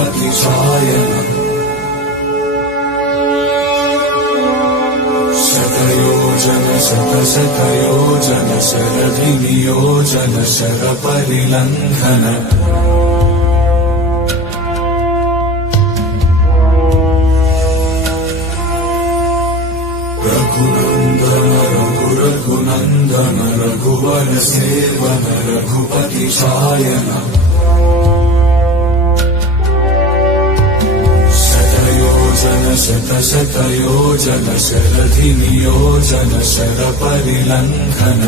Raghupati चायन शतयोजन शतशतयोजन शरधिनियोजन शरपरिलङ्घन Raghunandan Raghubar seven Raghupati चायन शतयोजन शतशतयोजन शरधिनियोजन शरपरिलङ्घन